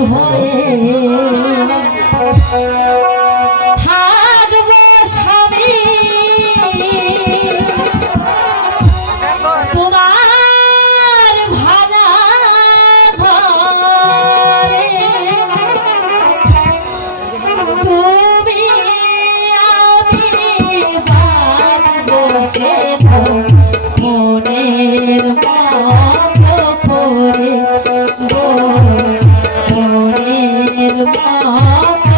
ভয়ে Okay.